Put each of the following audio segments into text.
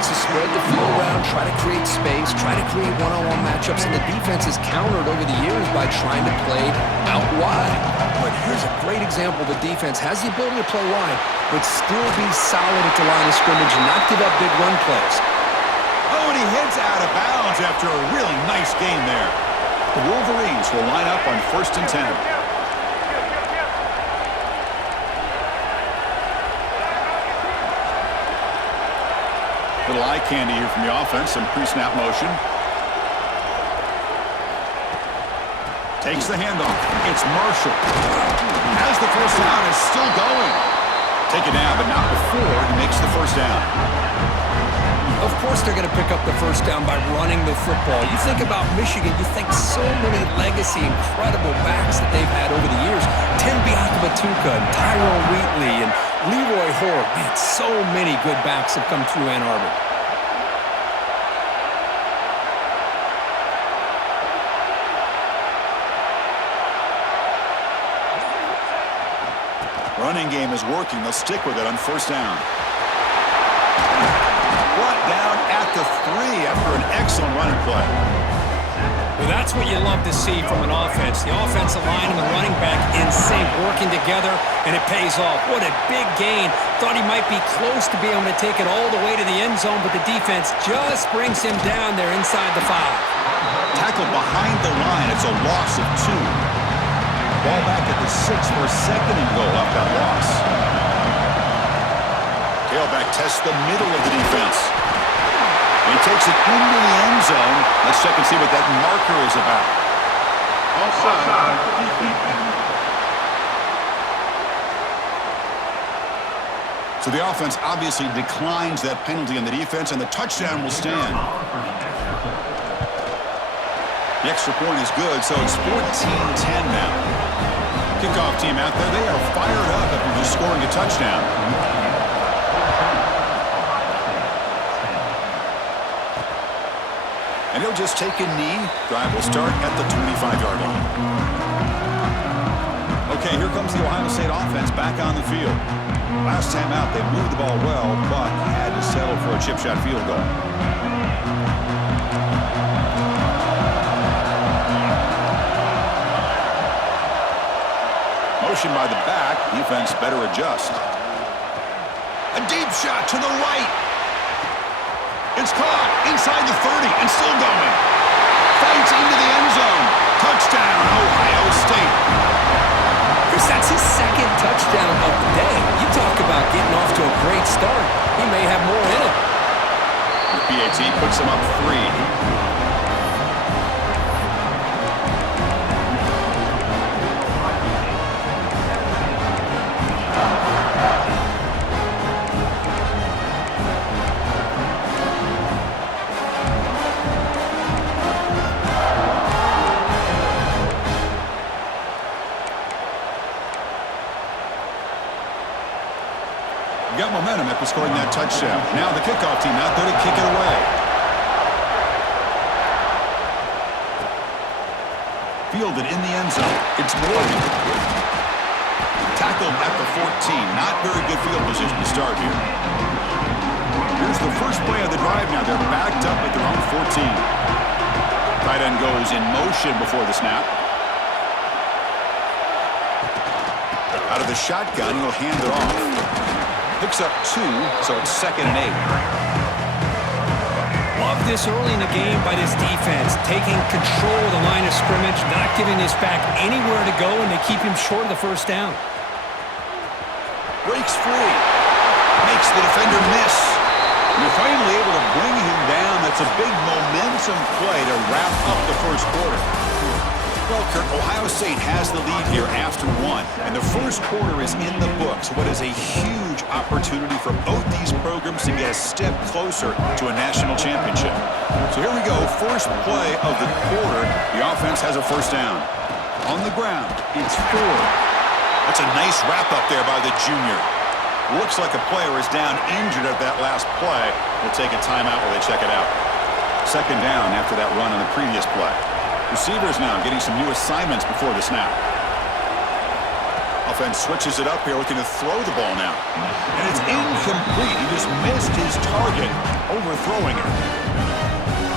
wants to spread the field around, try to create space, try to create one-on-one matchups, and the defense has countered over the years by trying to play out wide. But here's a great example. The defense has the ability to play wide, but still be solid at the line of scrimmage and not give up big run plays. Oh, and he heads out of bounds after a really nice game there. The Wolverines will line up on 1st and 10. Little eye candy here from the offense, some pre-snap motion. Takes the handoff. It's Marshall. Has the first down, is still going. Take it down, but not before he makes the first down. Of course they're going to pick up the first down by running the football. You think about Michigan, you think so many legacy, incredible backs that they've had over the years. Tim Biakabatuka and Tyrone Wheatley and Leroy Hoare. Man, so many good backs have come through Ann Arbor. Running game is working. They'll stick with it on first down. Brought down at the 3 after an excellent running play. Well, that's what you love to see from an offense. The offensive line and the running back in sync, working together, and it pays off. What a big gain. Thought he might be close to being able to take it all the way to the end zone, but the defense just brings him down there inside the 5. Tackled behind the line. It's a loss of 2. Ball back at the 6 for a 2nd and goal off that loss. Tailback tests the middle of the defense. And he takes it into the end zone. Let's check and see what that marker is about. So the offense obviously declines that penalty on the defense, and the touchdown will stand. The extra point is good, so it's 14-10 now. Kickoff team out there, they are fired up after just scoring a touchdown. And he'll just take a knee. Drive will start at the 25-yard line. Okay, here comes the Ohio State offense back on the field. Last time out, they moved the ball well, but had to settle for a chip shot field goal. Motion by the back. Defense better adjust. A deep shot to the right. It's caught inside the 30 and still going. Fights into the end zone. Touchdown, Ohio State. Chris, that's his 2nd touchdown of the day. You talk about getting off to a great start. He may have more in it. The PAT puts him up 3. Got momentum after scoring that touchdown. Now the kickoff team out there to kick it away. Fielded in the end zone. It's Morgan. Tackled at the 14. Not very good field position to start here. Here's the first play of the drive now. They're backed up at their own 14. Tight end goes in motion before the snap. Out of the shotgun, he'll hand it off. Picks up 2, so it's 2nd and 8. Love this early in the game by this defense, taking control of the line of scrimmage, not giving this back anywhere to go, and they keep him short of the first down. Breaks free. Makes the defender miss. And they're finally able to bring him down. That's a big momentum play to wrap up the first quarter. Well, Kirk, Ohio State has the lead here after 1, and the first quarter is in the books. What is a huge opportunity for both these programs to get a step closer to a national championship. So here we go, first play of the quarter. The offense has a first down. On the ground, it's 4. That's a nice wrap-up there by the junior. Looks like a player is down injured at that last play. We'll take a timeout while they check it out. 2nd down after that run on the previous play. Receivers now getting some new assignments before the snap. Offense switches it up here, looking to throw the ball now. And it's incomplete. He just missed his target. overthrowing it.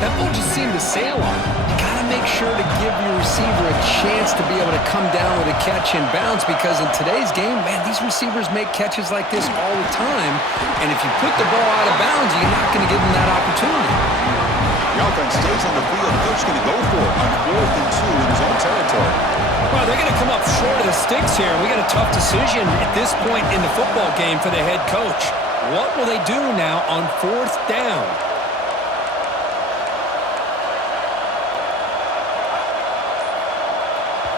That ball just seemed to sail on him. You got to make sure to give your receiver a chance to be able to come down with a catch and bounce, because in today's game, man, these receivers make catches like this all the time, and if you put the ball out of bounds, you're not going to give them that opportunity. The offense stays on the field. Coach going to go for it on 4th and 2 in his own territory. Well, they're going to come up short of the sticks here. We got a tough decision at this point in the football game for the head coach. What will they do now on 4th down?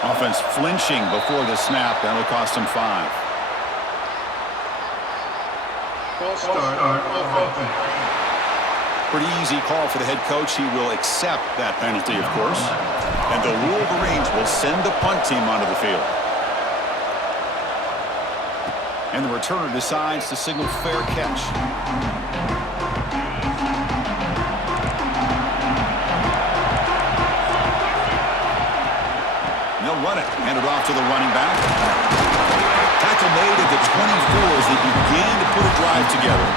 Offense flinching before the snap. That'll cost him 5. Pretty easy call for the head coach. He will accept that penalty, of course. And the Wolverines will send the punt team onto the field. And the returner decides to signal fair catch. They'll run it. Hand it off to the running back. Tackle made at the 24 as they began to put a drive together.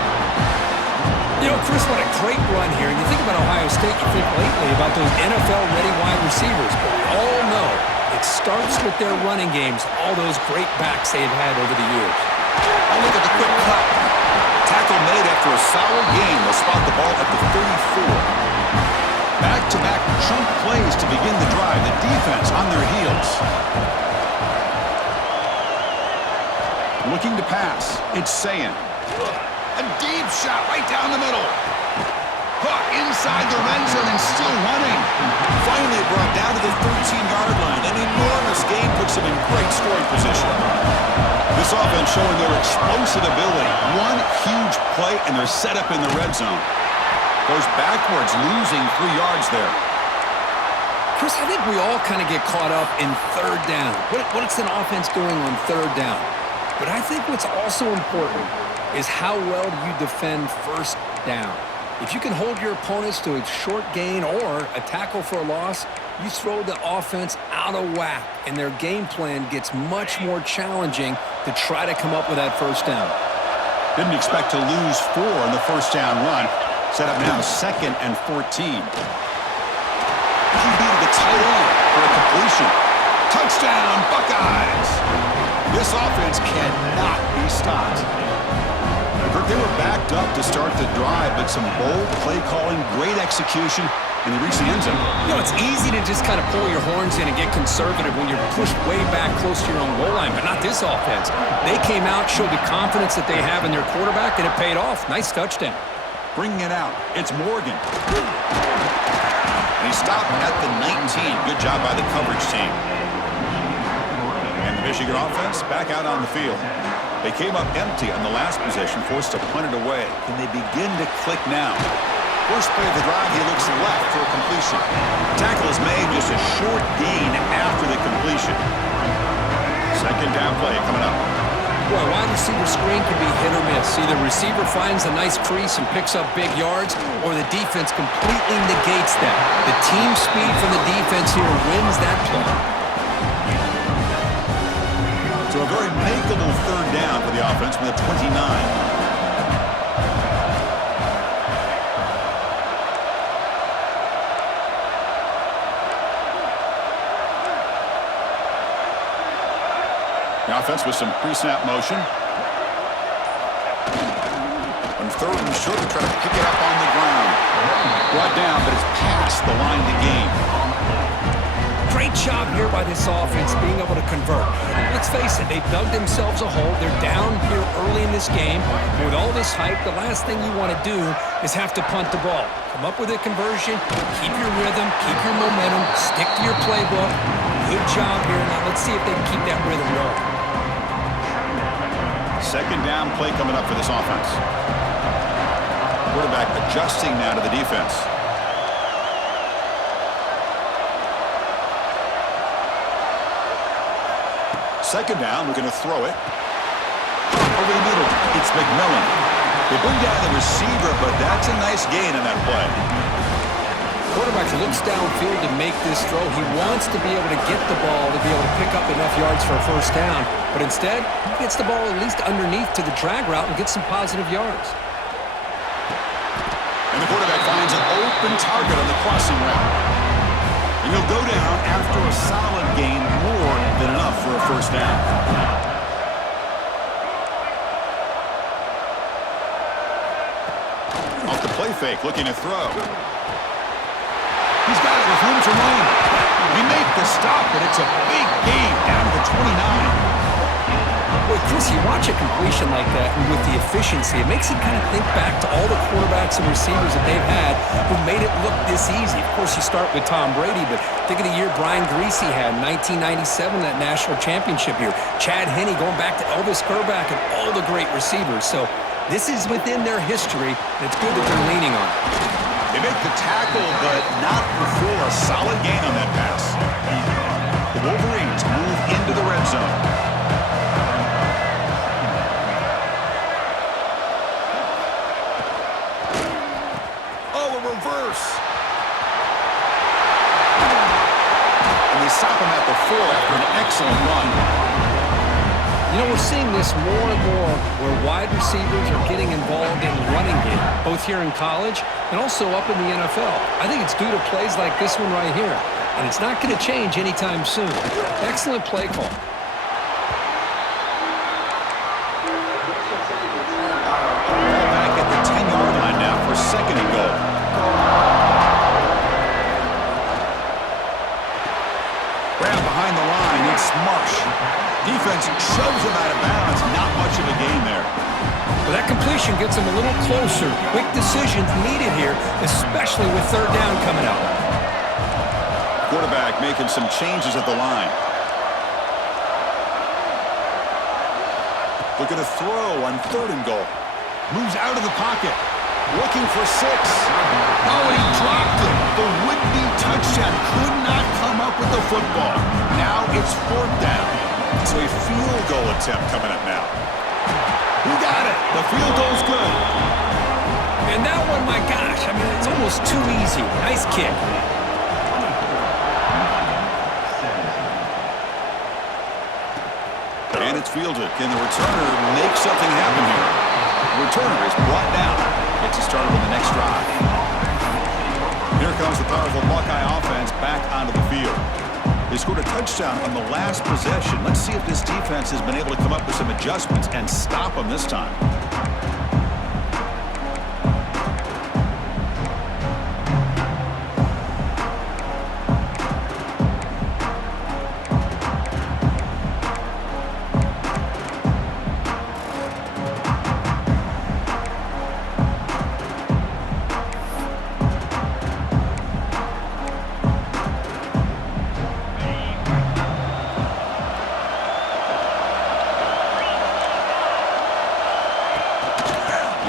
You know, Chris, what a great run here. And you think about Ohio State, you think lately about those NFL-ready wide receivers. But we all know it starts with their running games, all those great backs they've had over the years. Oh, look at the quick cut. Tackle made after a solid gain. They'll spot the ball at the 34. Back-to-back chunk plays to begin the drive. The defense on their heels. Looking to pass. It's Sayin. A deep shot right down the middle. Caught inside the red zone and still running. Finally brought down to the 13-yard line. An enormous gain puts him in great scoring position. This offense showing their explosive ability. One huge play and they're set up in the red zone. Goes backwards, losing 3 yards there. Chris, I think we all kind of get caught up in 3rd down. What's an offense doing on 3rd down? But I think what's also important is how well do you defend 1st down. If you can hold your opponents to a short gain or a tackle for a loss, you throw the offense out of whack, and their game plan gets much more challenging to try to come up with that 1st down. Didn't expect to lose 4 in the 1st down run. Set up now 2nd and 14. QB to the tight end for a completion. Touchdown, Buckeyes! This offense cannot be stopped. They were backed up to start the drive, but some bold play calling, great execution, and they reached the end zone. You know, it's easy to just kind of pull your horns in and get conservative when you're pushed way back close to your own goal line, but not this offense. They came out, showed the confidence that they have in their quarterback, and it paid off. Nice touchdown. Bringing it out, it's Morgan. And he stopped at the 19. Good job by the coverage team. And the Michigan offense back out on the field. They came up empty on the last possession, forced to punt it away. Can they begin to click now? First play of the drive, he looks left for a completion. Tackle is made, just a short gain after the completion. 2nd down play coming up. Boy, wide receiver screen can be hit or miss. Either receiver finds a nice crease and picks up big yards, or the defense completely negates that. The team speed from the defense here wins that play. So a very makeable 3rd down for the offense with a 29. The offense with some pre-snap motion. On 3rd and short, try to pick it up on the ground. Brought down, but it's past the line to gain. Great job here by this offense being able to convert. Let's face it, they've dug themselves a hole. They're down here early in this game. With all this hype, the last thing you want to do is have to punt the ball. Come up with a conversion, keep your rhythm, keep your momentum, stick to your playbook. Good job here. Now let's see if they can keep that rhythm going. 2nd down play coming up for this offense. Quarterback adjusting now to the defense. Second down, we're going to throw it. Over the middle, it's McMillan. They bring down the receiver, but that's a nice gain on that play. Quarterback looks downfield to make this throw. He wants to be able to get the ball to be able to pick up enough yards for a 1st down. But instead, he gets the ball at least underneath to the drag route and gets some positive yards. And open target on the crossing route. And he'll go down after a solid gain, more than enough for a first down. Off the play fake, looking to throw. He's got it with room to run. He made the stop, but it's a big gain down to the 29. Boy, Chris, you watch a completion like that, and with the efficiency, it makes you kind of think back to all the quarterbacks and receivers that they've had who made it look this easy. Of course, you start with Tom Brady, but think of the year Brian Greasy had in 1997, that national championship year. Chad Henne going back to Elvis Grbac and all the great receivers. So this is within their history, and it's good that they're leaning on it. They make the tackle, but not before a solid gain on that pass. The Wolverines move into the red zone. And they stop him at the 4 after an excellent run. You know, we're seeing this more and more where wide receivers are getting involved in the running game, both here in college and also up in the NFL. I think it's due to plays like this one right here, and it's not going to change anytime soon. Excellent play call. Ball back at the 10-yard line now for second and goal. Grab behind the line, it's Marsh. Defense shoves him out of bounds. Not much of a gain there. But that completion gets him a little closer. Quick decisions needed here, especially with third down coming up. Quarterback making some changes at the line. Looking to throw on third and goal. Moves out of the pocket. Looking for 6. Oh, and he dropped it. The would-be touchdown could not come up with the football. Now it's fourth down. So a field goal attempt coming up now. Who got it? The field goal's good. And that one, my gosh, I mean, it's almost too easy. Nice kick. And it's fielded. Can the returner make something happen here? The returner is brought down. Gets you started on the next drive. Here comes the powerful Buckeye offense back onto the field. They scored a touchdown on the last possession. Let's see if this defense has been able to come up with some adjustments and stop them this time.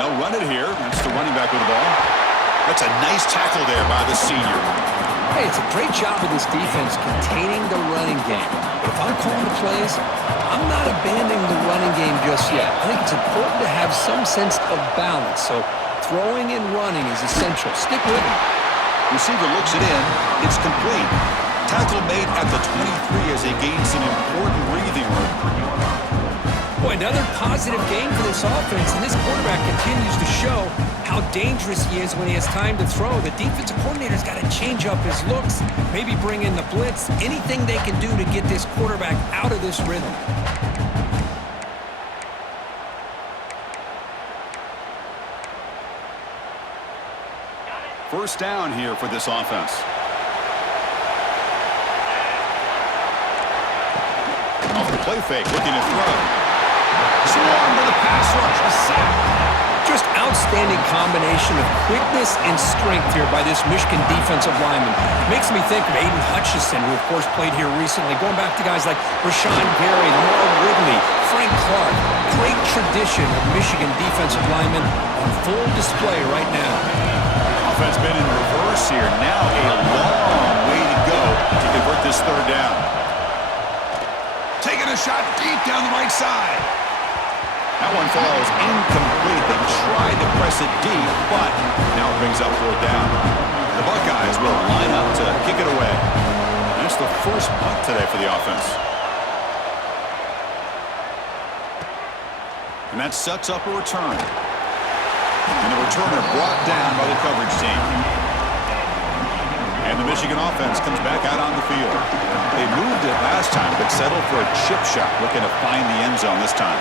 They'll run it here. That's the running back with the ball. That's a nice tackle there by the senior. Hey, it's a great job of this defense containing the running game. If I'm calling the plays, I'm not abandoning the running game just yet. I think it's important to have some sense of balance. So throwing and running is essential. Stick with it. Receiver looks it in. It's complete. Tackle made at the 23 as they gain some important breathing room. Boy, another positive game for this offense, and this quarterback continues to show how dangerous he is when he has time to throw. The defensive coordinator's got to change up his looks, maybe bring in the blitz, anything they can do to get this quarterback out of this rhythm. First down here for this offense. Off the play fake, looking to throw. Swarmed with a pass rush, a sack. Just outstanding combination of quickness and strength here by this Michigan defensive lineman. Makes me think of Aiden Hutchinson, who of course played here recently. Going back to guys like Rashawn Gary, Lamar Ridley, Frank Clark. Great tradition of Michigan defensive linemen on full display right now. Offense been in reverse here. Now a long way to go to convert this third down. Taking a shot deep down the right side. That one falls incomplete. They tried to press it deep, but now it brings up fourth down. The Buckeyes will line up to kick it away. That's the first punt today for the offense. And that sets up a return. And the returner brought down by the coverage team. And the Michigan offense comes back out on the field. They moved it last time, but settled for a chip shot, looking to find the end zone this time.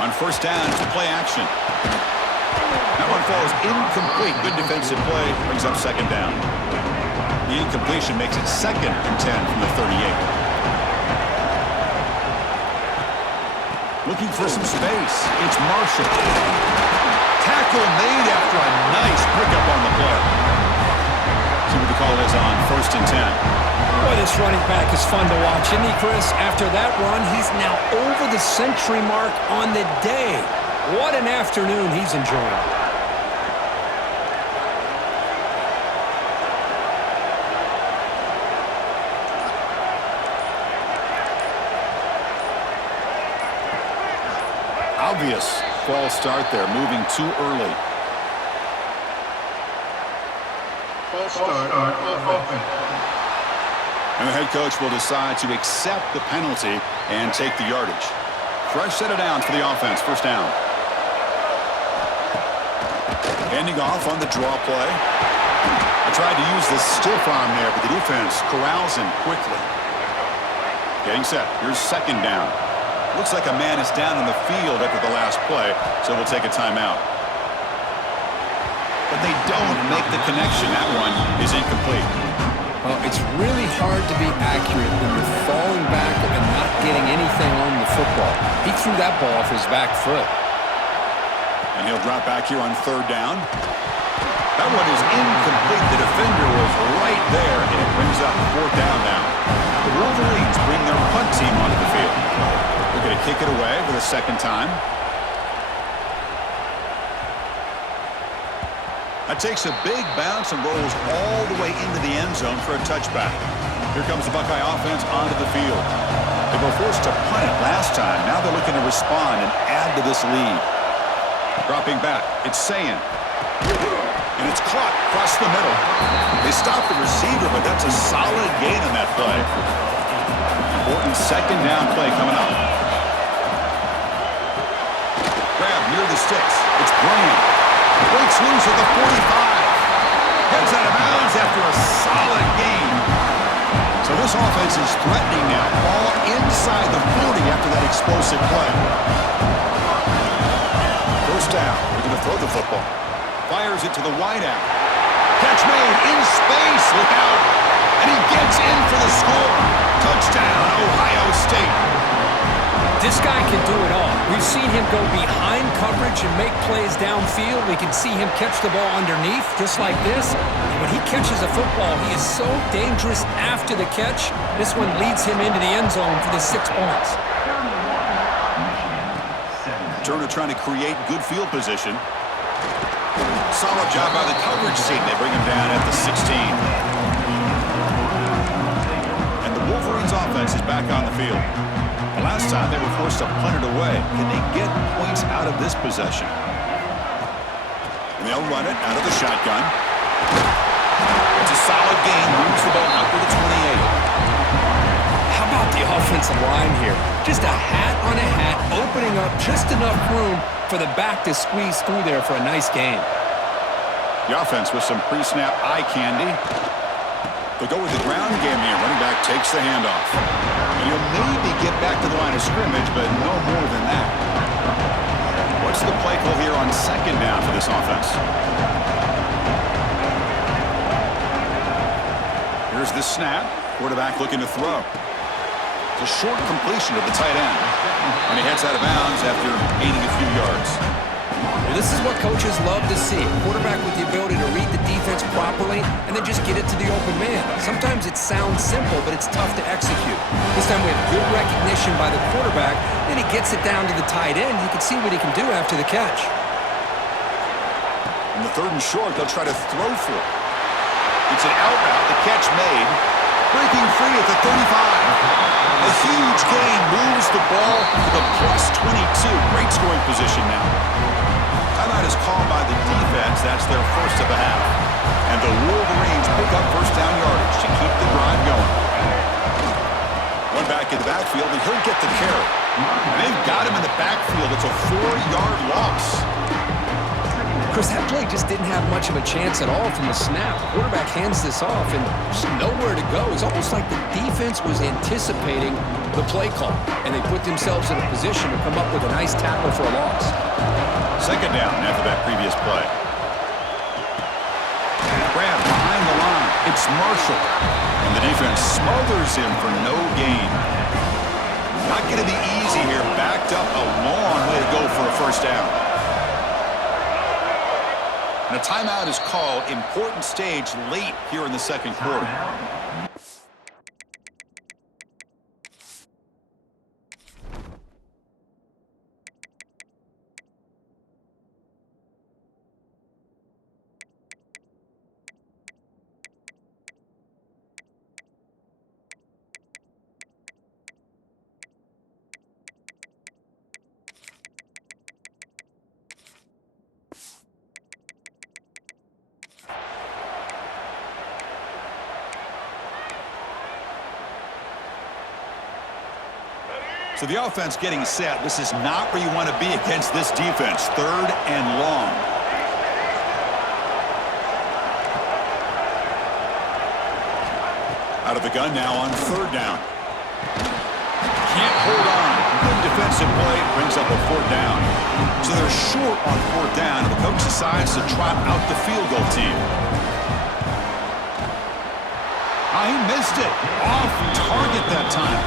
On first down, it's a play action. That one falls incomplete. Good defensive play. Brings up second down. The incompletion makes it 2nd and 10 from the 38. Looking for some space. It's Marshall. Tackle made after a nice pickup on the play. See what the call is on first and 10. Boy, this running back is fun to watch, isn't he, Chris? After that run, he's now over the century mark on the day. What an afternoon he's enjoying. Obvious false start there, moving too early. False start on offense. And the head coach will decide to accept the penalty and take the yardage. Fresh set of downs for the offense. First down. Ending off on the draw play. I tried to use the stiff arm there, but the defense corrals him quickly. Getting set. Here's second down. Looks like a man is down in the field after the last play, so we'll take a timeout. But they don't make the connection. That one is incomplete. Well, it's really hard to be accurate when you're falling back and not getting anything on the football. He threw that ball off his back foot. And he'll drop back here on third down. That one is incomplete. The defender was right there, and it brings up fourth down now. The Wolverines bring their punt team onto the field. They're going to kick it away for the second time. That takes a big bounce and rolls all the way into the end zone for a touchback. Here comes the Buckeye offense onto the field. They were forced to punt it last time. Now they're looking to respond and add to this lead. Dropping back, it's Sayin. And it's caught across the middle. They stopped the receiver, but that's a solid gain on that play. Important second down play coming up. Grab near the sticks. It's Bryant. Breaks loose at the 45. Heads out of bounds after a solid gain. So this offense is threatening now. Ball inside the 40 after that explosive play. First down. They're going to throw the football. Fires it to the wideout. Catch made in space. Look out. And he gets in for the score. Touchdown, Ohio State. This guy can do it all. We've seen him go behind coverage and make plays downfield. We can see him catch the ball underneath, just like this. And when he catches a football, he is so dangerous after the catch. This one leads him into the end zone for the 6 points. Turner trying to create good field position. Solid job by the coverage team. They bring him down at the 16. And the Wolverines offense is back on the field. Last time they were forced to punt it away. Can they get points out of this possession? And they'll run it out of the shotgun. It's a solid gain. Moves the ball out to the 28. How about the offensive line here? Just a hat on a hat, opening up just enough room for the back to squeeze through there for a nice gain. The offense with some pre-snap eye candy. They'll go with the ground game here. Running back takes the handoff. And he'll maybe get back to the line of scrimmage, but no more than that. What's the play call here on second down for this offense? Here's the snap. Quarterback looking to throw. It's a short completion of the tight end. And he heads out of bounds after gaining a few yards. Well, this is what coaches love to see. A quarterback with the ability to read the defense properly and then just get it to the open man. Sometimes it sounds simple, but it's tough to execute. This time we have good recognition by the quarterback, then he gets it down to the tight end. You can see what he can do after the catch. In the third and short, they'll try to throw for it. It's an out route, the catch made. Breaking free at the 35. A huge gain moves the ball to the plus 22. Great scoring position now. Timeout is called by the defense. That's their first of the half. And the Wolverines pick up first down yardage to keep the drive going. One back in the backfield, and he'll get the carry. And they've got him in the backfield. It's a 4-yard loss. Chris, that play just didn't have much of a chance at all from the snap. Quarterback hands this off and just nowhere to go. It's almost like the defense was anticipating the play call, and they put themselves in a position to come up with a nice tackle for a loss. Second down after that previous play. Grab behind the line. It's Marshall. And the defense smothers him for no gain. Not going to be easy here. Backed up a long way to go for a first down. And a timeout is called. Important stage late here in the second quarter. So the offense getting set. This is not where you want to be against this defense. Third and long. Out of the gun now on third down. Can't hold on. Good defensive play brings up a fourth down. So they're short on fourth down, and the coach decides to trot out the field goal team. He missed it. Off target that time.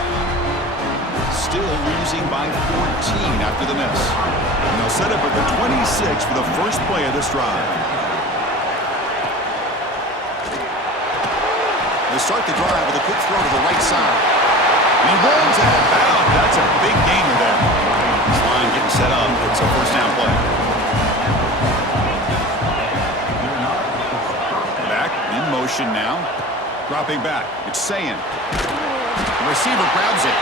Still losing by 14 after the miss. And they'll set up at the 26 for the first play of this drive. They start the drive with a quick throw to the right side. And he runs out of bounds. That's a big gainer there. This line getting set up. It's a first down play. Back in motion now. Dropping back. It's Sayin. The receiver grabs it.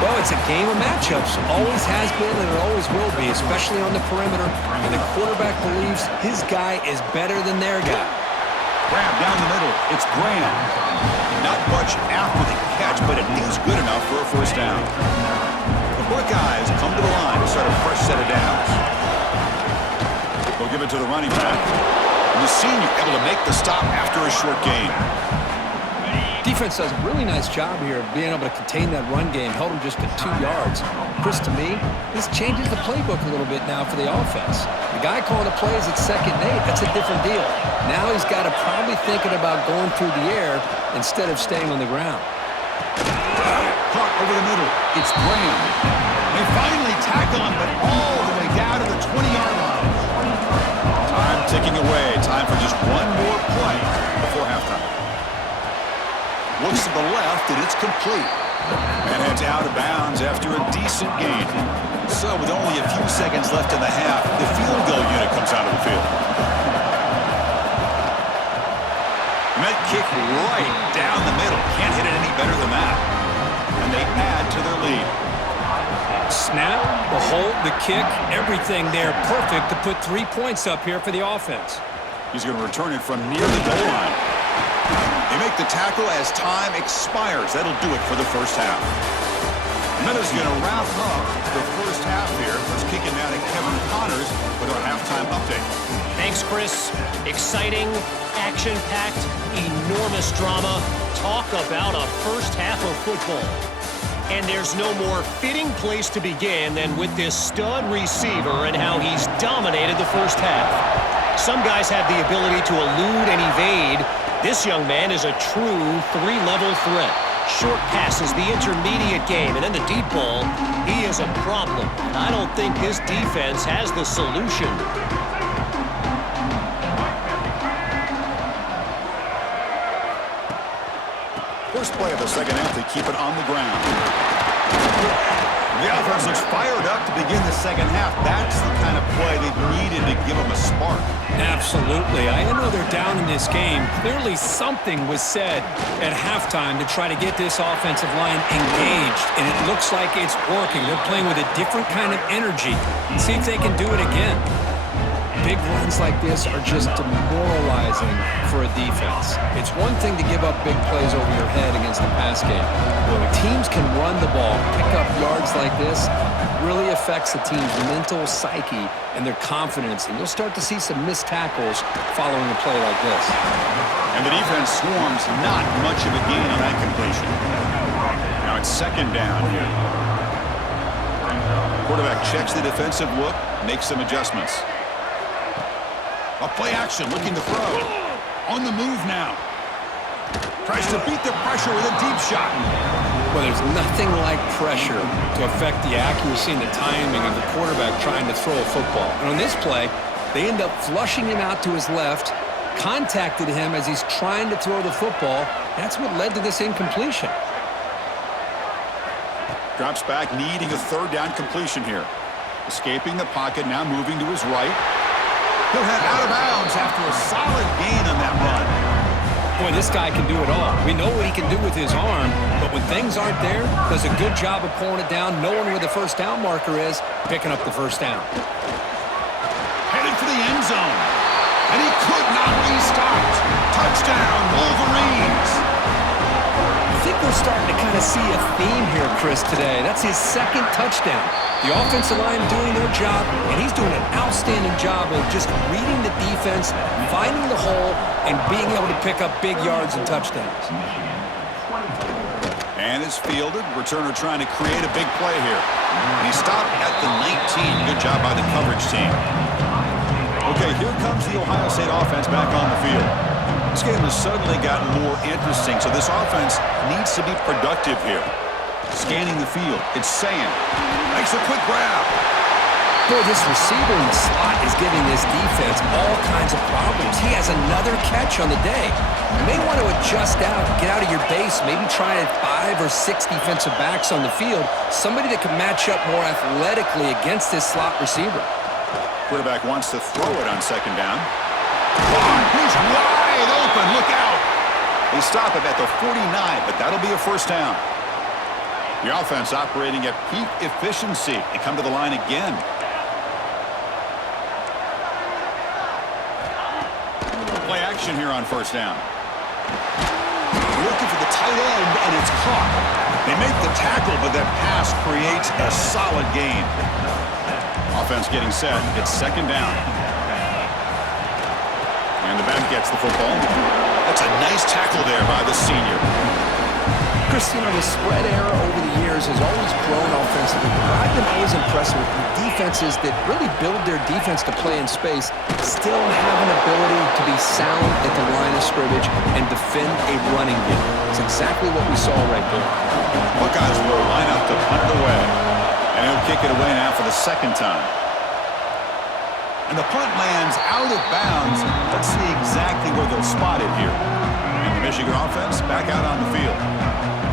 Well, it's a game of matchups. Always has been and it always will be, especially on the perimeter. And the quarterback believes his guy is better than their guy. Grab down the middle. It's Graham. Not much after the catch, but it is good enough for a first down. The Buckeyes come to the line to start a fresh set of downs. They'll give it to the running back. And the senior able to make the stop after a short gain. Defense does a really nice job here of being able to contain that run game, held him just to 2 yards. Chris, to me, this changes the playbook a little bit now for the offense. The guy calling the plays at 2nd and 8, that's a different deal. Now he's got to probably thinking about going through the air instead of staying on the ground. Caught over the middle. It's Graham. They finally tackle him, but all the way down to the 20-yard line. Time ticking away. Time for just one more play before halftime. Looks to the left, and it's complete. And heads out of bounds after a decent gain. So with only a few seconds left in the half, the field goal unit comes out of the field. And that kick right down the middle. Can't hit it any better than that. And they add to their lead. Snap, the hold, the kick, everything there perfect to put 3 points up here for the offense. He's going to return it from near the goal line. They make the tackle as time expires. That'll do it for the first half. And that is going to wrap up the first half here. Let's kick it now to Kevin Connors with our halftime update. Thanks, Chris. Exciting, action-packed, enormous drama. Talk about a first half of football. And there's no more fitting place to begin than with this stud receiver and how he's dominated the first half. Some guys have the ability to elude and evade. This young man is a true three-level threat. Short passes, the intermediate game, and then the deep ball. He is a problem, and I don't think this defense has the solution. First play of the second half, they keep it on the ground. The offense looks fired up to begin the second half. That's the kind of play they've needed to give them a spark. Absolutely. I know they're down in this game. Clearly something was said at halftime to try to get this offensive line engaged, and it looks like it's working. They're playing with a different kind of energy. See if they can do it again. Big runs like this are just demoralizing for a defense. It's one thing to give up big plays over your head against the pass game. But when teams can run the ball, pick up yards like this, really affects the team's mental psyche and their confidence, and you'll start to see some missed tackles following a play like this. And the defense swarms not much of a gain on that completion. Now it's second down here. Quarterback checks the defensive look, makes some adjustments. A play action, looking to throw. On the move now. Tries to beat the pressure with a deep shot. Well, there's nothing like pressure to affect the accuracy and the timing of the quarterback trying to throw a football. And on this play, they end up flushing him out to his left, contacted him as he's trying to throw the football. That's what led to this incompletion. Drops back, needing a third down completion here. Escaping the pocket, now moving to his right. He'll head out of bounds after a solid gain on that run. Boy, this guy can do it all. We know what he can do with his arm, but when things aren't there, does a good job of pulling it down, knowing where the first down marker is, picking up the first down. Headed for the end zone. And he could not be stopped. Touchdown, Wolverines. I think we're starting to kind of see a theme here, Chris, today. That's his second touchdown. The offensive line doing their job, and he's doing an outstanding job of just reading the defense, finding the hole, and being able to pick up big yards and touchdowns. And it's fielded. Returner trying to create a big play here. And he stopped at the 19. Good job by the coverage team. Okay, here comes the Ohio State offense back on the field. This game has suddenly gotten more interesting, so this offense needs to be productive here. Scanning the field, it's Sam. Makes a quick grab. Boy, this receiver in the slot is giving this defense all kinds of problems. He has another catch on the day. You may want to adjust out, get out of your base, maybe try 5 or 6 defensive backs on the field, somebody that can match up more athletically against this slot receiver. Quarterback wants to throw it on second down. He's wide open, look out. They stop him at the 49, but that'll be a first down. The offense operating at peak efficiency. They come to the line again. Play action here on first down. Looking for the tight end, and it's caught. They make the tackle, but that pass creates a solid gain. Offense getting set. It's second down. And the back gets the football. That's a nice tackle there by the senior. Chris, you know, the spread era over the years has always grown offensively. I've been always impressed with defenses that really build their defense to play in space, still have an ability to be sound at the line of scrimmage and defend a running game. It's exactly what we saw right there. Buckeyes will line up to punt it away. And he'll kick it away now for the second time. And the punt lands out of bounds. Let's see exactly where they'll spot it here. And the Michigan offense back out on the field.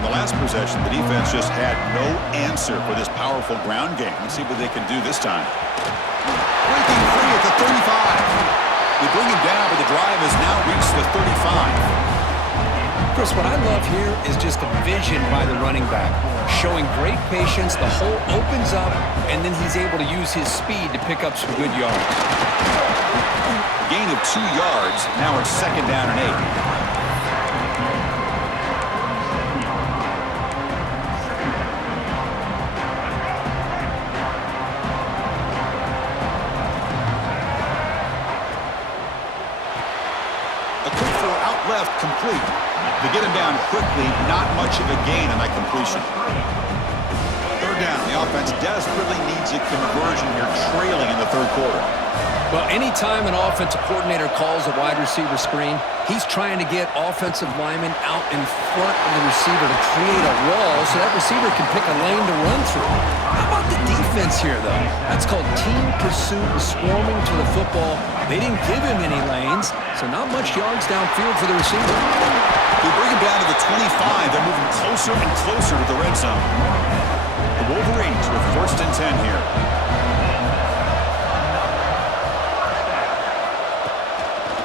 In the last possession, the defense just had no answer for this powerful ground game. Let's see what they can do this time. Breaking free at the 35. They bring him down, but the drive has now reached the 35. Chris, what I love here is just the vision by the running back. Showing great patience, the hole opens up, and then he's able to use his speed to pick up some good yards. A gain of 2 yards. Now it's second down and 8. Left complete. To get him down quickly, not much of a gain on that completion. Third down. The offense desperately needs a conversion here, trailing in the third quarter. Well, anytime an offensive coordinator calls a wide receiver screen, he's trying to get offensive linemen out in front of the receiver to create a wall so that receiver can pick a lane to run through. How about the defense here, though? That's called team pursuit and swarming to the football. They didn't give him any lanes, so not much yards downfield for the receiver. They bring him down to the 25. They're moving closer and closer to the red zone. The Wolverines with first and 10 here.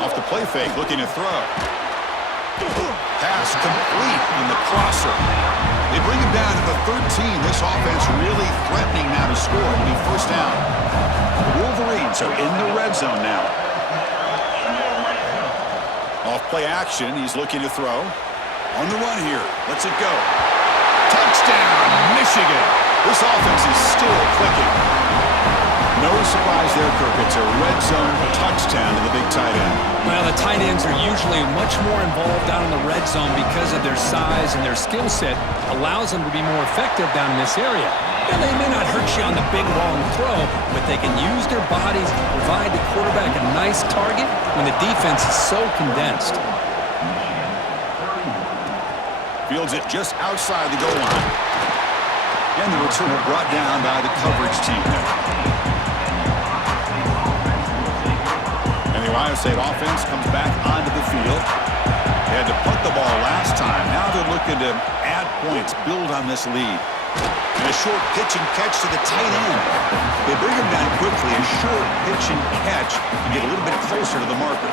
Off the play fake, looking to throw. Pass complete on the crosser. They bring him down to the 13. This offense really threatening now to score. It'll be first down. The Wolverines are in the red zone now. Off play action, he's looking to throw. On the run here, lets it go. Touchdown, Michigan. This offense is still clicking. No surprise there, Kirk. It's a red zone touchdown to the big tight end. Well, the tight ends are usually much more involved down in the red zone because of their size and their skill set allows them to be more effective down in this area. And they may not hurt you on the big, long throw, but they can use their bodies to provide the quarterback a nice target when the defense is so condensed. Fields it just outside the goal line. And the returner brought down by the coverage team. And the Ohio State offense comes back onto the field. They had to punt the ball last time. Now they're looking to add points, build on this lead. And a short pitch and catch to the tight end. They bring him down quickly. A short pitch and catch to get a little bit closer to the marker.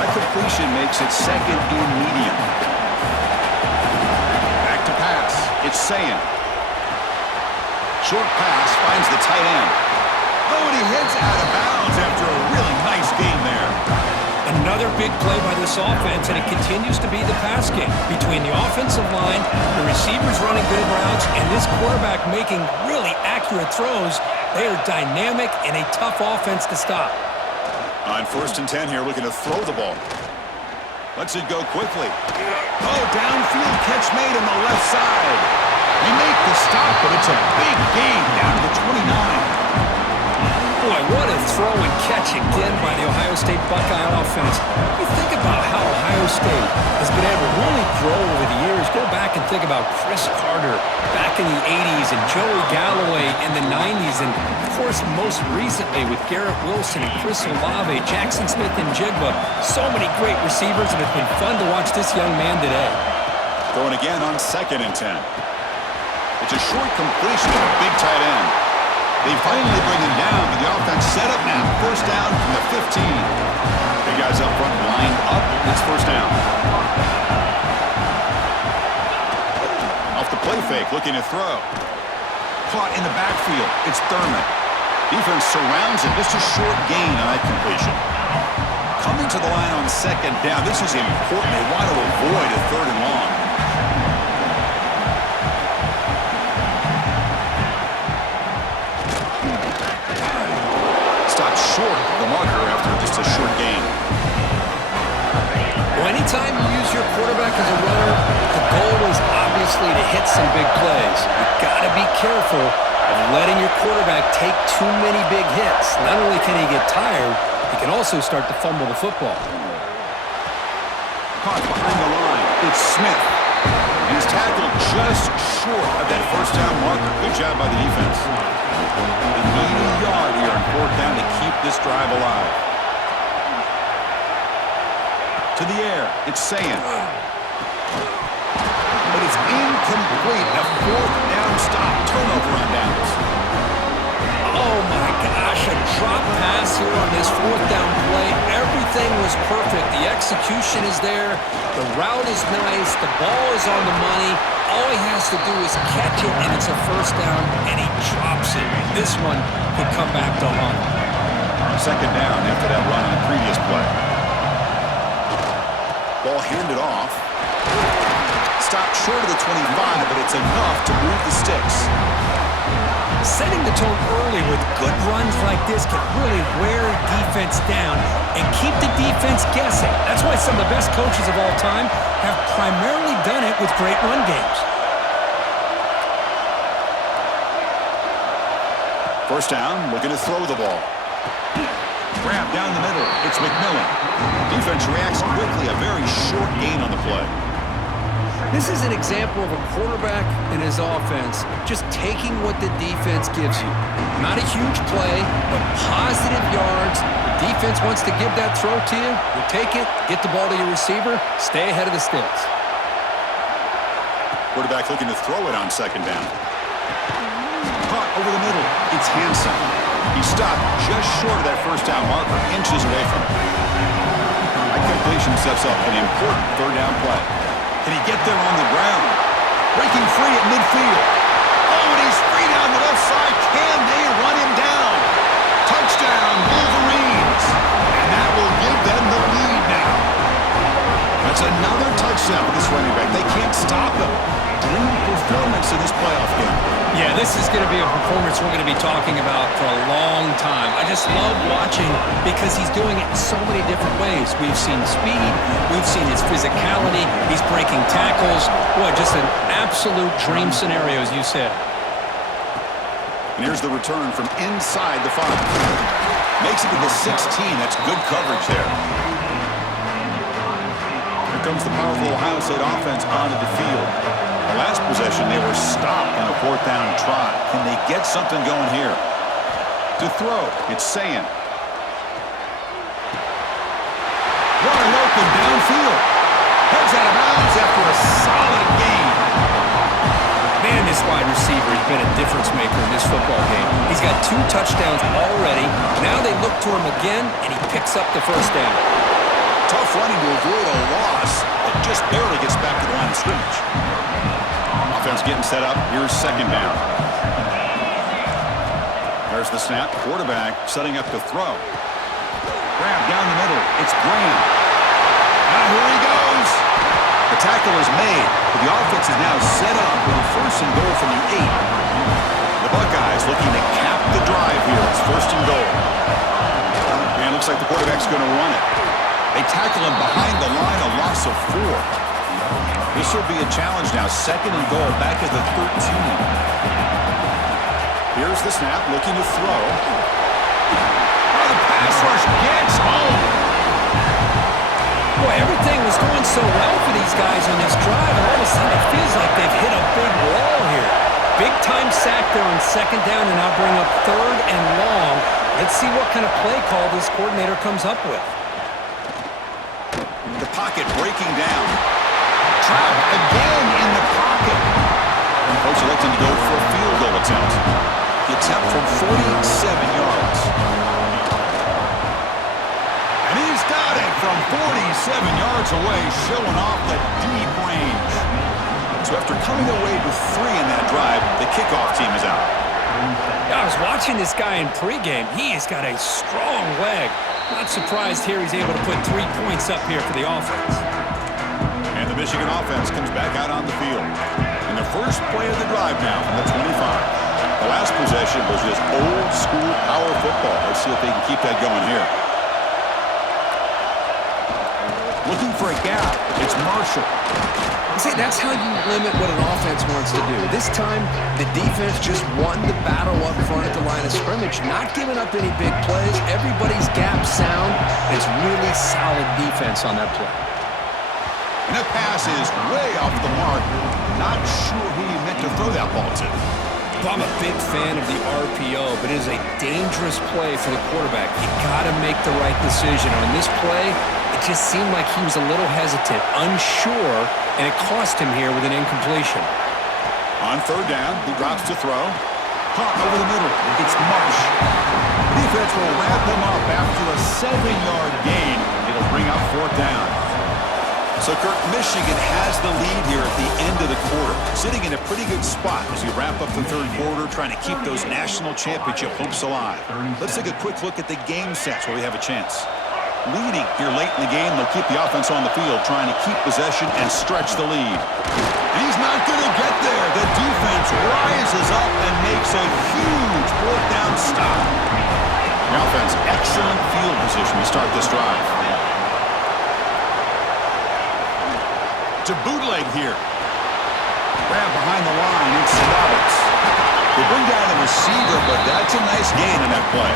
That completion makes it second and medium. Back to pass. It's Sayin. Short pass finds the tight end. Oh, and he heads out of bounds after a really nice game there. Another big play by this offense, and it continues to be the pass game. Between the offensive line, the receivers running good routes, and this quarterback making really accurate throws, they are dynamic and a tough offense to stop. On 1st and 10 here, looking to throw the ball. Lets it go quickly. Oh, downfield catch made on the left side. They make the stop, but it's a big gain down to the 29. Boy, what a throw and catch again by the Ohio State Buckeye offense. You think about how Ohio State has been able to really grow over the years. Go back and think about Chris Carter back in the 80s and Joey Galloway in the 90s. And, of course, most recently with Garrett Wilson and Chris Olave, Jackson Smith and Jigba. So many great receivers, and it's been fun to watch this young man today. Throwing again on 2nd and 10. It's a short completion of a big tight end. They finally bring him down, but the offense set up now. 1st down from the 15. Big guys up front lined up. It's 1st down. Off the play fake, looking to throw. Caught in the backfield. It's Thurman. Defense surrounds it. Just a short gain on that completion. Coming to the line on 2nd down. This is important. They want to avoid a 3rd and long. Short of the marker after just a short gain. Well, anytime you use your quarterback as a runner, the goal is obviously to hit some big plays. You've got to be careful of letting your quarterback take too many big hits. Not only can he get tired, he can also start to fumble the football. Caught behind the line. It's Smith. He's tackled just short of that 1st down marker. Good job by the defense. They need a yard here on 4th down to keep this drive alive. To the air. It's Sayin. But it's incomplete. A 4th down stop. Turnover on downs. Oh, my gosh. A drop pass here on this 4th down play. Everything was perfect. The execution is there. The route is nice. The ball is on the money. All he has to do is catch it, and it's a 1st down, and he drops it. This one could come back to haunt him. 2nd down after that run on the previous play. Ball handed off. Stopped short of the 25, but it's enough to move the sticks. Setting the tone early with good runs like this can really wear a defense down and keep the defense guessing. That's why some of the best coaches of all time have primarily done it with great run games. 1st down, looking to throw the ball. Grab down the middle. It's McMillan. Defense reacts quickly. A very short gain on the play. This is an example of a quarterback and his offense just taking what the defense gives you. Not a huge play, but positive yards. The defense wants to give that throw to you. You take it, get the ball to your receiver, stay ahead of the sticks. Quarterback looking to throw it on 2nd down. Caught over the middle. It's Hansen. He stopped just short of that 1st down marker, inches away from it. That completion sets up an important 3rd down play. Can he get there on the ground? Breaking free at midfield. Oh, and he's free down the left side. Can they run him down? Touchdown, Wolverines. And that will give them the lead now. That's another touchdown for this running back. They can't stop him. Dream performance in this playoff game. Yeah, this is going to be a performance we're going to be talking about for a long time. I just love watching because he's doing it in so many different ways. We've seen speed. We've seen his physicality. He's breaking tackles. Boy, just an absolute dream scenario, as you said. And here's the return from inside the 5. Makes it to the 16. That's good coverage there. Here comes the powerful Ohio State offense onto the field. The last possession, they were stopped on a 4th down try. Can they get something going here? To throw, it's Sayin. Wide open downfield. Heads out of bounds after a solid gain. Man, this wide receiver has been a difference maker in this football game. He's got 2 touchdowns already. Now they look to him again, and he picks up the first down. Tough running to avoid a loss, but just barely gets back to the line of scrimmage. Offense getting set up. Here's 2nd down. There's the snap. Quarterback setting up to throw. Grab down the middle. It's Graham. Now here he goes. The tackle is made, but the offense is now set up with a 1st and goal from the 8. The Buckeyes looking to cap the drive here. It's 1st and goal. And looks like the quarterback's going to run it. They tackle him behind the line, a loss of 4. This will be a challenge now. 2nd and goal, back at the 13. Here's the snap, looking to throw. Oh, the pass rush gets home. Boy, everything was going so well for these guys on this drive, and all of a sudden it feels like they've hit a big wall here. Big-time sack there on 2nd down, and now bring up 3rd and long. Let's see what kind of play call this coordinator comes up with. The pocket breaking down. Trapped again in the pocket. Coach electing to go for a field goal attempt. The attempt from 47 yards. And he's got it from 47 yards away, showing off the deep range. So after coming away with 3 in that drive, the kickoff team is out. I was watching this guy in pregame. He has got a strong leg. Not surprised here he's able to put 3 points up here for the offense. And the Michigan offense comes back out on the field. And the first play of the drive now from the 25. The last possession was just old school power football. Let's see if they can keep that going here. Looking for a gap. It's Marshall. See, that's how you limit what an offense wants to do. This time, the defense just won the battle up front at the line of scrimmage, not giving up any big plays. Everybody's gap sound. It's really solid defense on that play. And that pass is way off the mark. Not sure who he meant to throw that ball to. I'm a big fan of the RPO, but it is a dangerous play for the quarterback. You got to make the right decision. On this play, it just seemed like he was a little hesitant, unsure, and it cost him here with an incompletion. On 3rd down, he drops to throw. Caught over the middle. It's Marsh. The defense will wrap him up after a 7-yard gain. It'll bring up 4th down. So, Kirk, Michigan has the lead here at the end of the quarter, sitting in a pretty good spot as you wrap up the 3rd quarter, trying to keep those national championship hopes alive. Let's take a quick look at the game sets where we have a chance. Leading here late in the game, they'll keep the offense on the field, trying to keep possession and stretch the lead. And he's not going to get there. The defense rises up and makes a huge 4th down stop. The offense, excellent field position to start this drive. To bootleg here. Grab behind the line, it's Roberts. They bring down the receiver, but that's a nice gain in that play.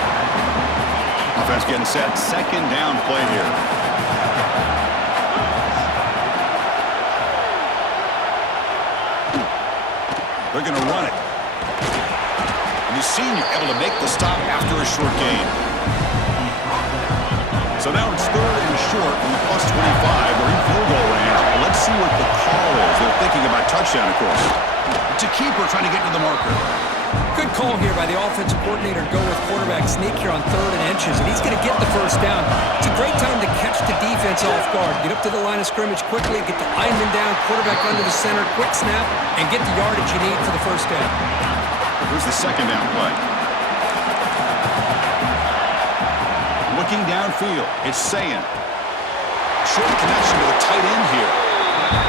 Offense getting set, 2nd down play here. They're going to run it. And the senior able to make the stop after a short gain. So now it's 3rd and short from the +25. They're in field goal range. Let's see what the call is. They're thinking about touchdown, of course. It's a keeper trying to get to the marker. Good call here by the offensive coordinator. Go with quarterback sneak here on 3rd and inches, and he's going to get the 1st down. It's a great time to catch the defense off guard. Get up to the line of scrimmage quickly, get the lineman down, quarterback under the center, quick snap, and get the yardage you need for the 1st down. Here's the 2nd down play. Looking downfield, it's Sayin. Short connection to the tight end here.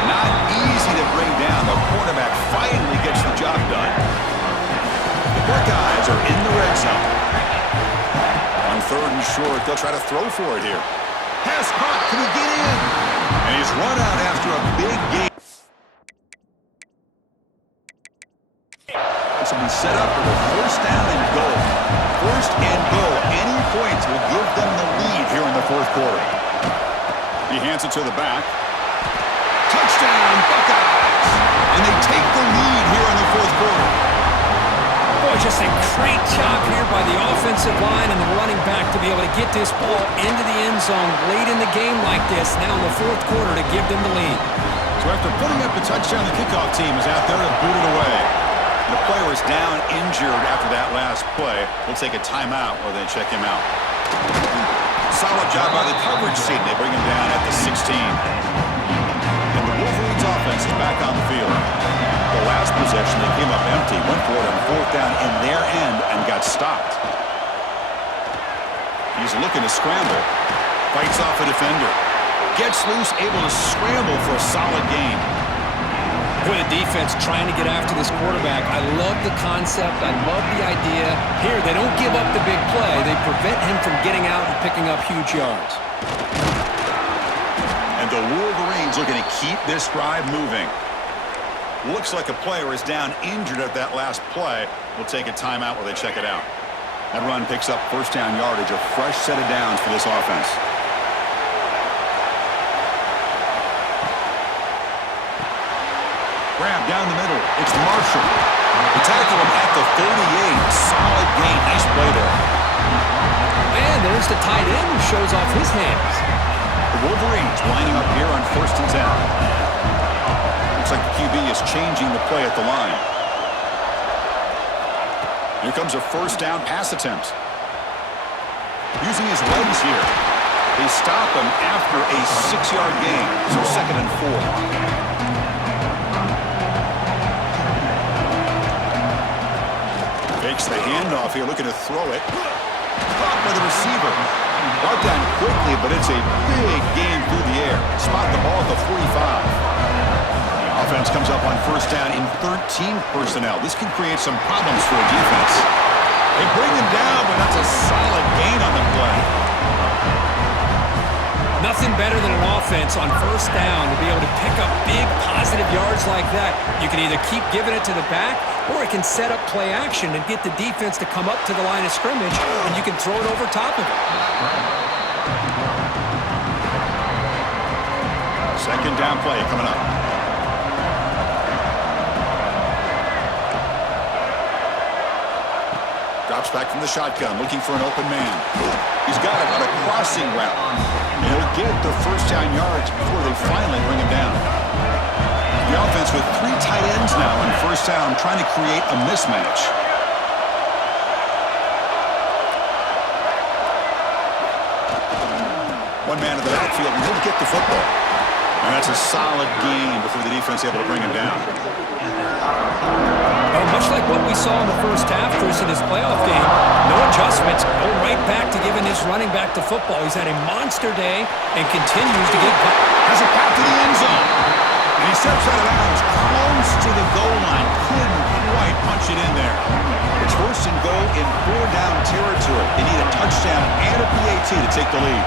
Not easy to bring down. The quarterback finally gets the job done. Buckeyes are in the red zone. On 3rd and short, they'll try to throw for it here. Pass caught. Can he get in? And he's run out after a big gain. This will be set up for the 1st down and goal. 1st and goal. Any points will give them the lead here in the 4th quarter. He hands it to the back. Touchdown, Buckeyes! And they take the lead here in the 4th quarter. Boy, just a great job here by the offensive line and the running back to be able to get this ball into the end zone late in the game like this, now in the 4th quarter, to give them the lead. So after putting up the touchdown, the kickoff team is out there to boot it away. The player is down injured after that last play. We'll take a timeout while they check him out. Solid job by the coverage team. They bring him down at the 16. And the Wolverines offense is back on the field. The last possession, they came up empty, went for it on 4th down in their end and got stopped. He's looking to scramble. Fights off a defender. Gets loose, able to scramble for a solid gain. Boy, the defense trying to get after this quarterback. I love the concept. I love the idea. Here, they don't give up the big play. They prevent him from getting out and picking up huge yards. And the Wolverines looking to keep this drive moving. Looks like a player is down injured at that last play. We'll take a timeout while they check it out. That run picks up 1st down yardage, a fresh set of downs for this offense. Grab down the middle. It's Marshall. They tackle him at the 38. Solid gain. Nice play there. And there's the tight end who shows off his hands. The Wolverines lining up here on 1st and 10. Looks like the QB is changing the play at the line. Here comes a 1st down pass attempt. Using his legs here. They stop him after a 6-yard gain. So 2nd and 4. Fakes the handoff here, looking to throw it. Caught by the receiver. Brought down quickly, but it's a big gain through the air. Spot the ball at the 45. Offense comes up on 1st down in 13 personnel. This can create some problems for a defense. They bring him down, but that's a solid gain on the play. Nothing better than an offense on 1st down to be able to pick up big positive yards like that. You can either keep giving it to the back, or it can set up play action and get the defense to come up to the line of scrimmage, and you can throw it over top of it. 2nd down play coming up. Drops back from the shotgun, looking for an open man. He's got it on a crossing route. And he'll get the 1st down yards before they finally bring him down. The offense with 3 tight ends now on 1st down, trying to create a mismatch. One man in the backfield, and he'll get the football. And that's a solid gain before the defense is able to bring him down. Well, much like what we saw in the 1st half, Chris, in his playoff game, no adjustments, go right back to giving his running back the football. He's had a monster day and continues to get... Has it back to the end zone. And he steps out of bounds close to the goal line. Couldn't quite punch it in there. It's 1st and goal in 4-down territory. They need a touchdown and a PAT to take the lead.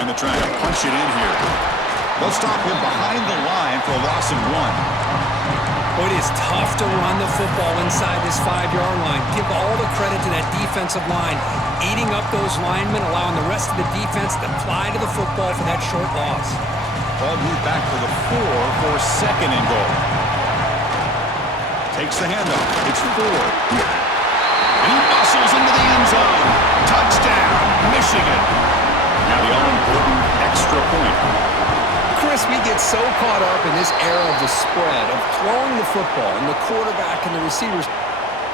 And they're trying to punch it in here. They'll stop him behind the line for a loss of 1. Boy, it is tough to run the football inside this 5-yard line. Give all the credit to that defensive line, eating up those linemen, allowing the rest of the defense to fly to the football for that short loss. Ball moved back to the 4 for 2nd and goal. Takes the handoff. It's 4. And he muscles into the end zone. Touchdown, Michigan. Now the all-important extra point. Chris, we get so caught up in this era of the spread, of throwing the football and the quarterback and the receivers.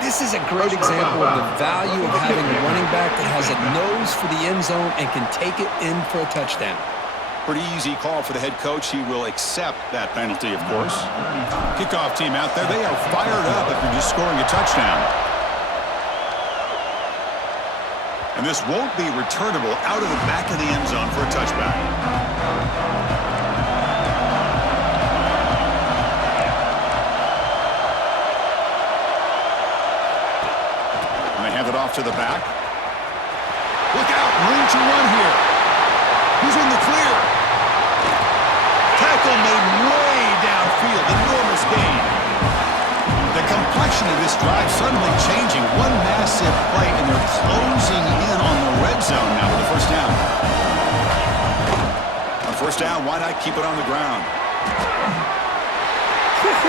This is a great example of the value of having a running back that has a nose for the end zone and can take it in for a touchdown. Pretty easy call for the head coach. He will accept that penalty, of course. Kickoff team out there. They are fired up after just scoring a touchdown. And this won't be returnable out of the back of the end zone for a touchback. off to the back. Look out, room to run here. He's in the clear. Tackle made way downfield, enormous gain. The complexion of this drive suddenly changing. One massive play, and they're closing in on the red zone now with the first down. On first down, why not keep it on the ground?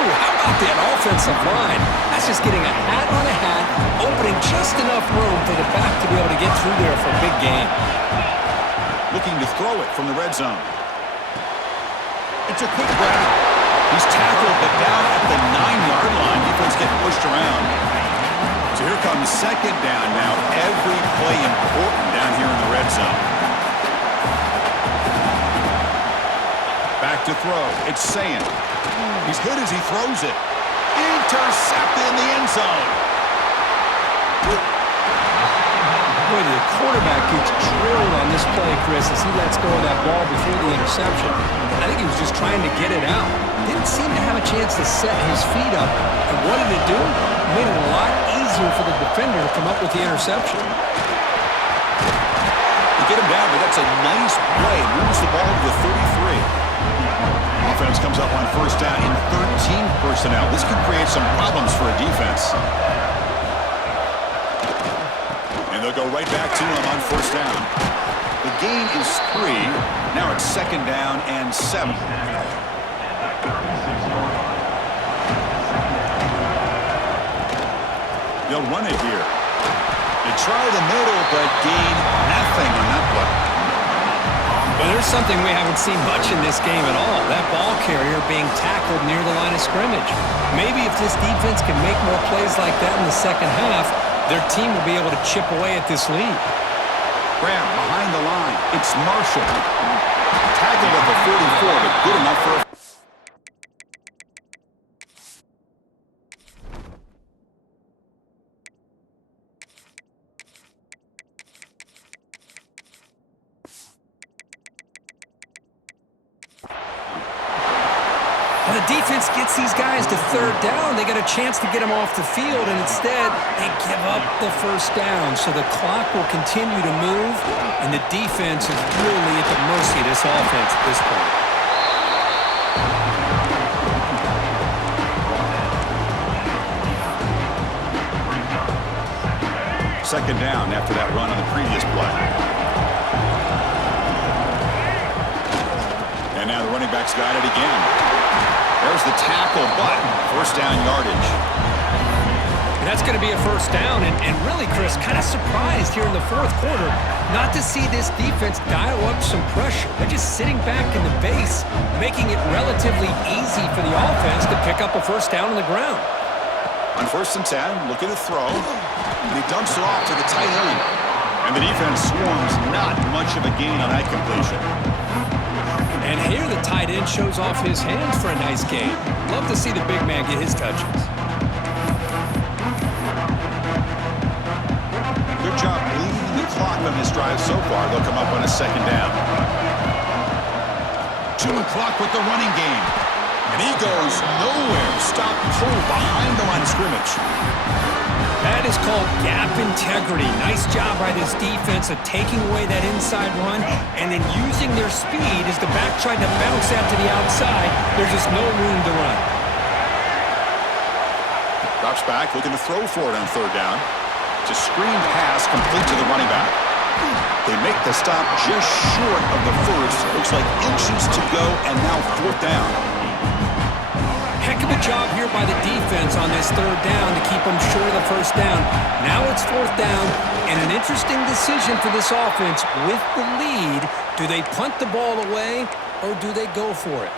How about that offensive line? That's just getting a hat on a hat, opening just enough room for the back to be able to get through there for a big gain. Looking to throw it from the red zone. It's a quick grab. He's tackled, but down at the 9-yard line. Defense getting pushed around. So here comes second down now. Every play important down here in the red zone. Back to throw. It's Sayin. He's hit as he throws it. Intercepted in the end zone. Boy, the quarterback gets drilled on this play, Chris, as he lets go of that ball before the interception. I think he was just trying to get it out. Didn't seem to have a chance to set his feet up. And what did it do? It made it a lot easier for the defender to come up with the interception. You get him down, but that's a nice play. Moves the ball to the 33. Offense comes up on first down in 13 personnel. This could create some problems for a defense. And they'll go right back to him on first down. The gain is 3. Now it's second down and 7. They'll run it here. They try the middle, but gain nothing on that play. Well, there's something we haven't seen much in this game at all. That ball carrier being tackled near the line of scrimmage. Maybe if this defense can make more plays like that in the second half, their team will be able to chip away at this lead. Grab behind the line. It's Marshall. Tackled at the 44, but good enough for a... When the defense gets these guys to third down, they get a chance to get them off the field, and instead they give up the first down. So the clock will continue to move, and the defense is really at the mercy of this offense at this point. Second down after that run on the previous play. And now the running back's got it again. There's the tackle, but first down yardage. And that's going to be a first down, and really, Chris, kind of surprised here in the fourth quarter not to see this defense dial up some pressure. They're just sitting back in the base, making it relatively easy for the offense to pick up a first down on the ground. On first and 10, looking to throw, and he dumps it off to the tight end. And the defense swarms, not much of a gain on that completion. And here the tight end shows off his hands for a nice gain. Love to see the big man get his touches. Good job bleeding the clock on this drive so far. They'll come up on a second down. 2 o'clock with the running game. And he goes nowhere. Stop pull behind the line of scrimmage. That is called gap integrity. Nice job by this defense of taking away that inside run and then using their speed as the back tried to bounce out to the outside. There's just no room to run. Drops back, looking to throw for it on third down. It's a screen pass complete to the running back. They make the stop just short of the first. Looks like inches to go, and now fourth down. Heck of a job here by the defense on this third down to keep them short of the first down. Now it's fourth down, and an interesting decision for this offense with the lead. Do they punt the ball away, or do they go for it?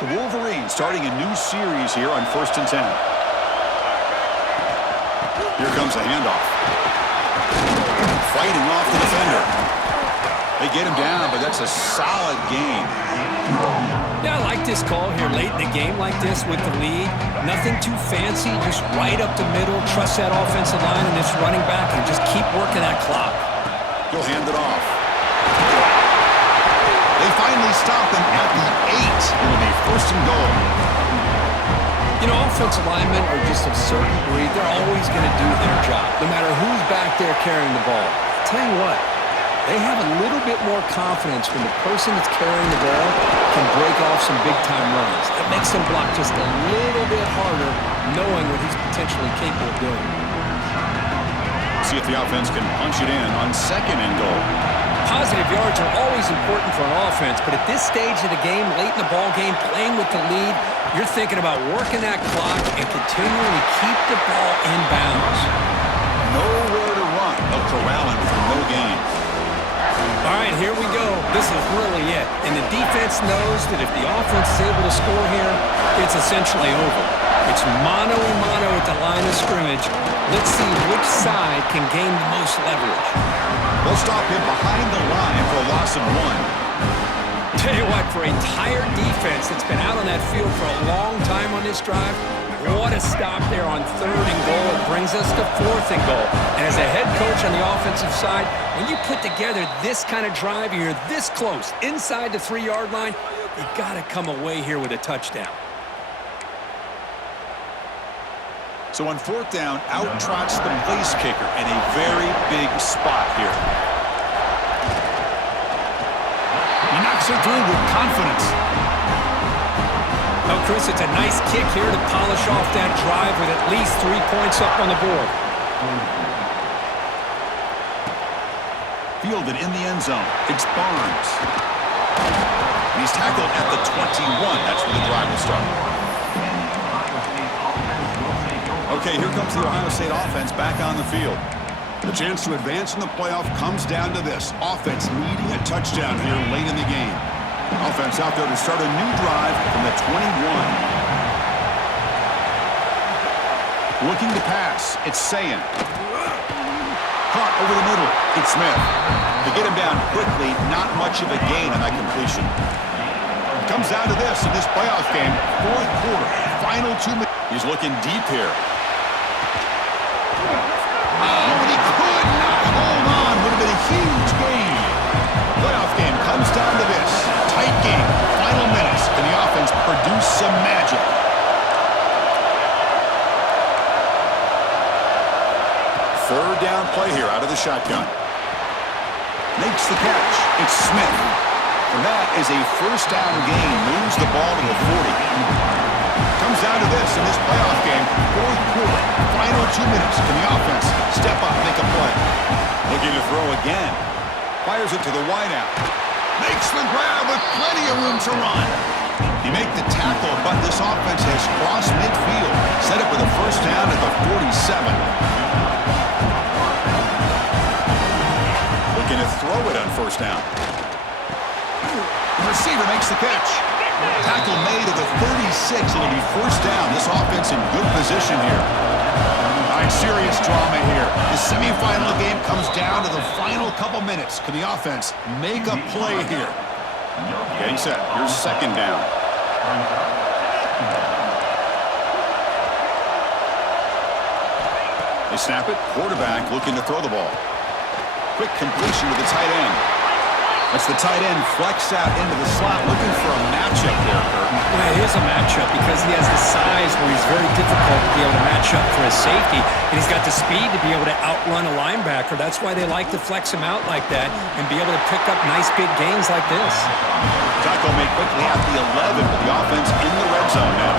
The Wolverines starting a new series here on first and 10. Here comes the handoff. Fighting off the defender. They get him down, but that's a solid gain. Yeah, I like this call here late in the game like this with the lead. Nothing too fancy, just right up the middle. Trust that offensive line and this running back and just keep working that clock. He'll hand it off. They finally stop him at the 8. It'll be first and goal. You know, offensive linemen are just a certain breed. They're always going to do their job, no matter who's back there carrying the ball. I'll tell you what, they have a little bit more confidence when the person that's carrying the ball can break off some big-time runs. That makes them block just a little bit harder, knowing what he's potentially capable of doing. See if the offense can punch it in on 2nd and goal. Positive yards are always important for an offense, but at this stage of the game, late in the ball game, playing with the lead, you're thinking about working that clock and continuing to keep the ball in bounds. Nowhere to run. They'll corral him for no gain. All right, here we go. This is really it. And the defense knows that if the offense is able to score here, it's essentially over. It's mano-a-mano at the line of scrimmage. Let's see which side can gain the most leverage. They'll stop him behind the line for a loss of 1. Tell you what, for a tired defense that's been out on that field for a long time on this drive, what a stop there on 3rd and goal. It brings us to 4th and goal. And as a head coach on the offensive side, when you put together this kind of drive, you're this close, inside the 3-yard line, you got to come away here with a touchdown. So on 4th down, out trots the place kicker in a very big spot here. He knocks it through with confidence. Oh, Chris, it's a nice kick here to polish off that drive with at least 3 points up on the board. Fielded in the end zone. It's Barnes. And he's tackled at the 21. That's where the drive will start. Okay, here comes the Ohio State offense back on the field. The chance to advance in the playoff comes down to this. Offense needing a touchdown here late in the game. Offense out there to start a new drive from the 21. Looking to pass. It's Sayin. Caught over the middle. It's Smith. To get him down quickly, not much of a gain on that completion. It comes down to this in this playoff game. 4th quarter. Final 2 minutes. He's looking deep here. Oh, but he could not hold on. Would have been a huge gain. The playoff game comes down to this. Tight game. Final minutes. Can the offense produce some magic? Third down play here out of the shotgun. Makes the catch. It's Smith. And that is a 1st down gain. Moves the ball to the 40. Comes down to this in this playoff game. 4th quarter. Final 2 minutes. Can the offense step up, make a play? Looking to throw again. Fires it to the wideout. Makes the grab with plenty of room to run. He made the tackle, but this offense has crossed midfield. Set up with a 1st down at the 47. Looking to throw it on 1st down. The receiver makes the catch. Tackle made at the 36. It'll be 1st down. This offense in good position here. All right, serious drama here. The semifinal game comes down to the final couple minutes. Can the offense make a play here? Getting set. Here's 2nd down. They snap it. Quarterback looking to throw the ball. Quick completion to the tight end. That's the tight end flex out into the slot, looking for a matchup there, Kurt. Well, it is a matchup because he has the size where he's very difficult to be able to match up for his safety, and he's got the speed to be able to outrun a linebacker. That's why they like to flex him out like that and be able to pick up nice big gains like this. Tackle made quickly at the 11, but the offense in the red zone now.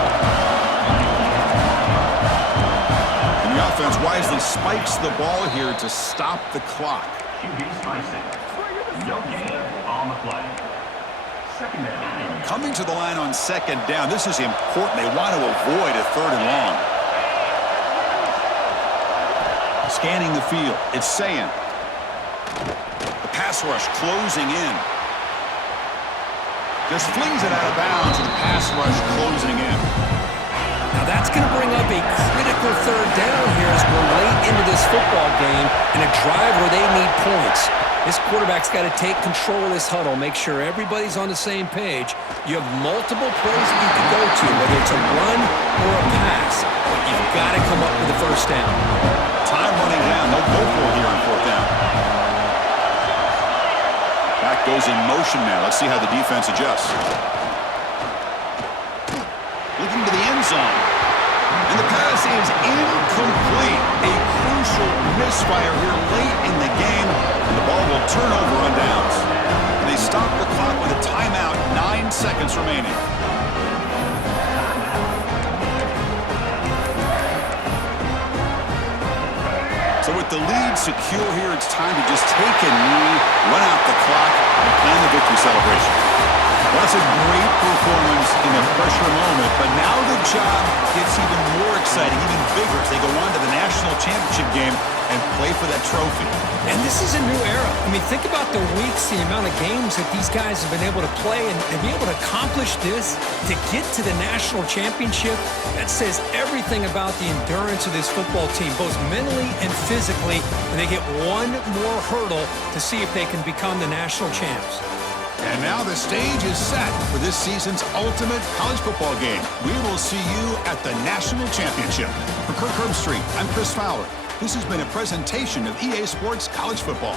And the offense wisely spikes the ball here to stop the clock. No gain on the play. 2nd down. Coming to the line on 2nd down. This is important. They want to avoid a 3rd and long. Scanning the field. It's Sayin. The pass rush closing in. Just flings it out of bounds, and the pass rush closing in. Now that's going to bring up a critical 3rd down here as we're late into this football game in a drive where they need points. This quarterback's got to take control of this huddle, make sure everybody's on the same page. You have multiple plays that you can go to, whether it's a run or a pass. But you've got to come up with the 1st down. Time running down. No go for it here on 4th down. Back goes in motion now. Let's see how the defense adjusts. Looking to the end zone. is incomplete. A crucial misfire here late in the game, and the ball will turn over on downs. And they stop the clock with a timeout, 9 seconds remaining. So with the lead secure here, it's time to just take a knee, run out the clock, and plan the victory celebration. Well, that's a great performance in a pressure moment, but now the job gets even more exciting, even bigger as they go on to the national championship game and play for that trophy. And this is a new era. I mean, think about the weeks, the amount of games that these guys have been able to play, and to be able to accomplish this, to get to the national championship, that says everything about the endurance of this football team, both mentally and physically, and they get one more hurdle to see if they can become the national champs. And now the stage is set for this season's ultimate college football game. We will see you at the national championship. For Kirk Herbstreit, I'm Chris Fowler. This has been a presentation of EA Sports College Football.